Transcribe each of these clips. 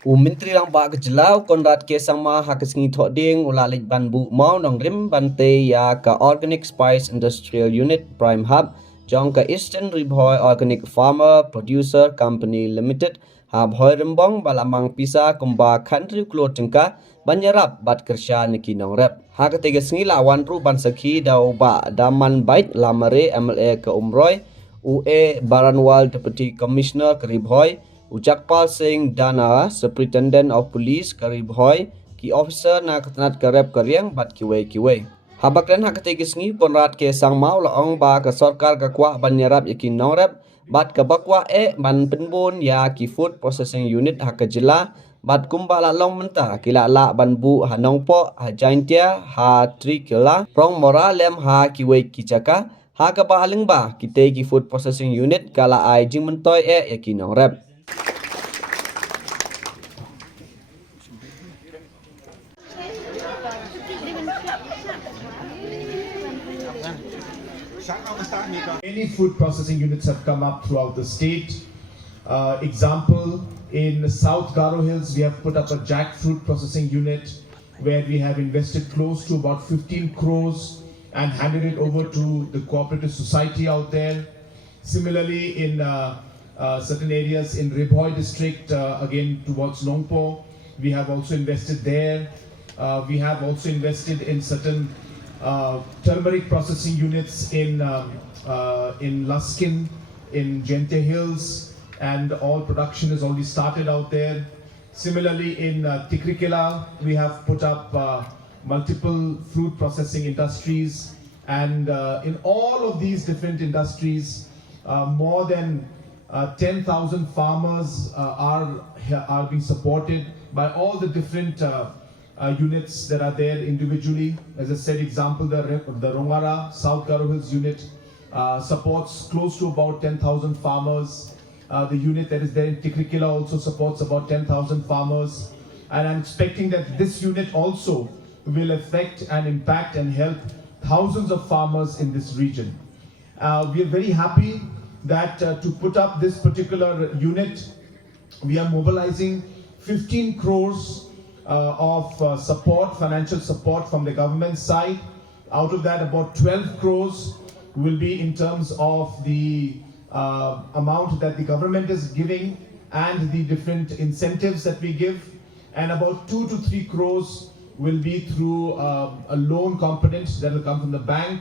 Menteri lang ba kejelau Konrad ke sama hakisngi thoding ulalik ban bu mau nong rim bante ya ka Organic Spice Industrial Unit Prime Hub jong ka Eastern Ribhoi Organic Farmer Producer Company Limited hab hoi rembong balamang pisa kumba country klo tengka banyarap bat kersya niki nong rep ha ka tege sngi lawan ru ban sakhi dau ba daman bait lamare MLA ke Umroy UE Baranwal Deputy Commissioner Karibhoi Ujakpal Singh Dana, Superintendent of Police Karib Hoy, ki officer na katanat karep karyang bat kiwe. Habakran hakatigis ngi ponrat ke sang mau laong ba ka sarkar ka kwa banyarap yakin nongrep bat ka bakwa ban penbun ya ki food processing unit hakajila bat kumba la long menta kila la ban bu hanong po ha jaintia ha trikila prong mora lem ha kiwe kichaka ha ka ba haling ba kite ki food processing unit kala ai jing mentoy yakin nongrep. Many food processing units have come up throughout the state. Example, in South Garo Hills, we have put up a jackfruit processing unit where we have invested close to about 15 crores and handed it over to the cooperative society out there. Similarly, in certain areas in Ribhoi district, again towards Nongpo, we have also invested there. We have also invested in certain turmeric processing units in Luskin, in Gente Hills, and all production is already started out there. Similarly, in Tikrikela, we have put up multiple fruit processing industries, and in all of these different industries, more than 10,000 farmers are being supported by all the different units that are there individually. As I said, example, the Rongara South Garo Hills unit supports close to about 10,000 farmers. The unit that is there in Tikrikila also supports about 10,000 farmers. And I'm expecting that this unit also will affect and impact and help thousands of farmers in this region. We are very happy that to put up this particular unit, we are mobilizing 15 crores of support, financial support from the government side. Out of that, about 12 crores will be in terms of the amount that the government is giving and the different incentives that we give. And about 2 to 3 crores will be through a loan component that will come from the bank.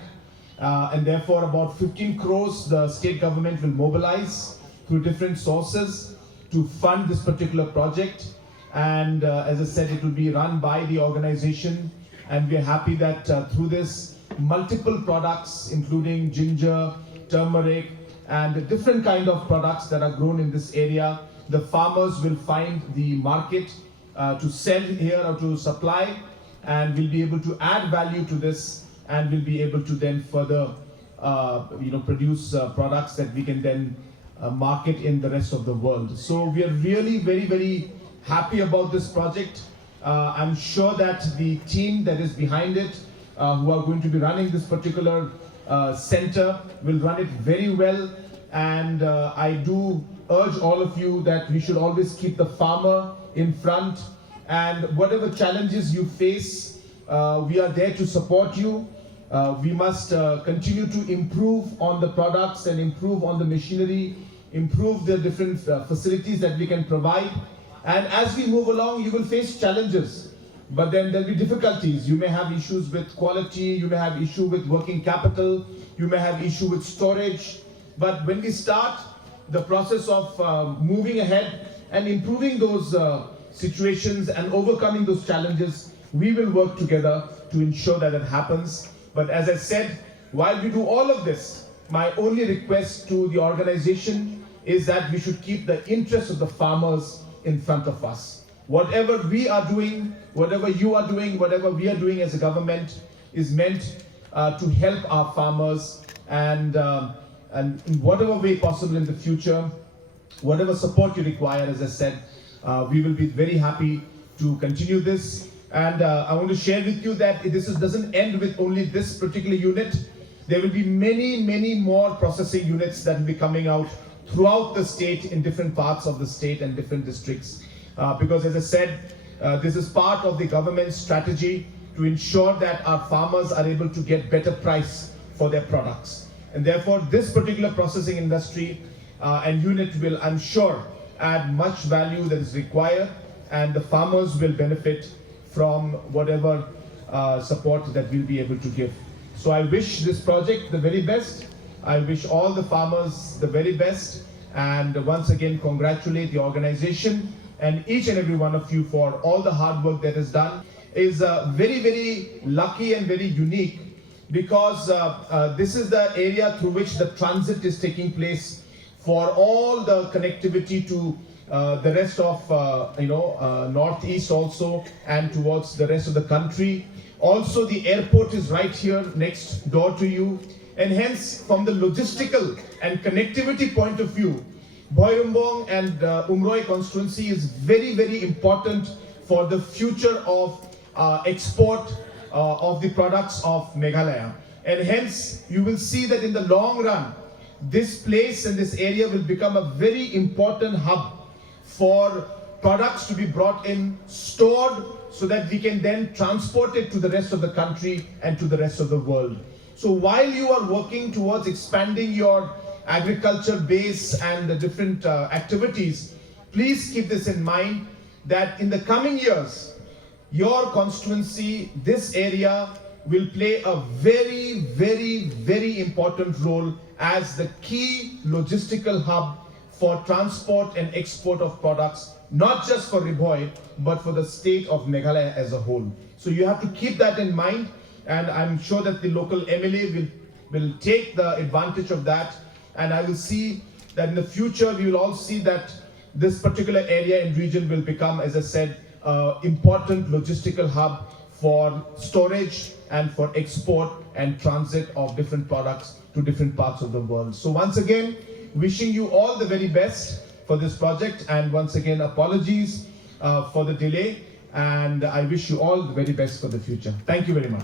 And therefore, about 15 crores the state government will mobilize through different sources to fund this particular project. And as I said, it will be run by the organization, and we are happy that through this, multiple products including ginger, turmeric, and different kind of products that are grown in this area, the farmers will find the market to sell here or to supply, and will be able to add value to this, and will be able to then further produce products that we can then market in the rest of the world. So we are really very, very happy about this project. I'm sure that the team that is behind it, who are going to be running this particular center, will run it very well. And I do urge all of you that we should always keep the farmer in front. And whatever challenges you face, we are there to support you. We must continue to improve on the products and improve on the machinery, improve the different facilities that we can provide. And as we move along, you will face challenges, but then there'll be difficulties. You may have issues with quality, you may have issue with working capital, you may have issue with storage. But when we start the process of moving ahead and improving those situations and overcoming those challenges, we will work together to ensure that it happens. But as I said, while we do all of this, my only request to the organization is that we should keep the interests of the farmers in front of us. Whatever we are doing, whatever you are doing, whatever we are doing as a government is meant to help our farmers, and in whatever way possible in the future, whatever support you require, as I said, we will be very happy to continue this. And I want to share with you that doesn't end with only this particular unit. There will be many, many more processing units that will be coming out throughout the state in different parts of the state and different districts. because as I said, this is part of the government's strategy to ensure that our farmers are able to get better price for their products. And therefore, this particular processing industry and unit will, I'm sure, add much value that is required, and the farmers will benefit from whatever support that we'll be able to give. So I wish this project the very best. I wish all the farmers the very best, and once again congratulate the organization and each and every one of you for all the hard work that is done. Is very, very lucky and very unique, because this is the area through which the transit is taking place for all the connectivity to the rest of Northeast also, and towards the rest of the country. Also, the airport is right here next door to you, and hence from the logistical and connectivity point of view, Boirumbong and Umroi constituency is very, very important for the future of export of the products of Meghalaya. And hence, you will see that in the long run, this place and this area will become a very important hub for products to be brought in, stored, so that we can then transport it to the rest of the country and to the rest of the world. So while you are working towards expanding your agriculture base and the different activities, please keep this in mind, that in the coming years, your constituency, this area, will play a very, very, very important role as the key logistical hub for transport and export of products, not just for Ribhoi, but for the state of Meghalaya as a whole. So you have to keep that in mind, and I'm sure that the local MLA will take the advantage of that, and I will see that in the future we will all see that this particular area and region will become, as I said, important logistical hub for storage and for export and transit of different products to different parts of the world. So once again, wishing you all the very best for this project, and once again apologies for the delay, and I wish you all the very best for the future. Thank you very much.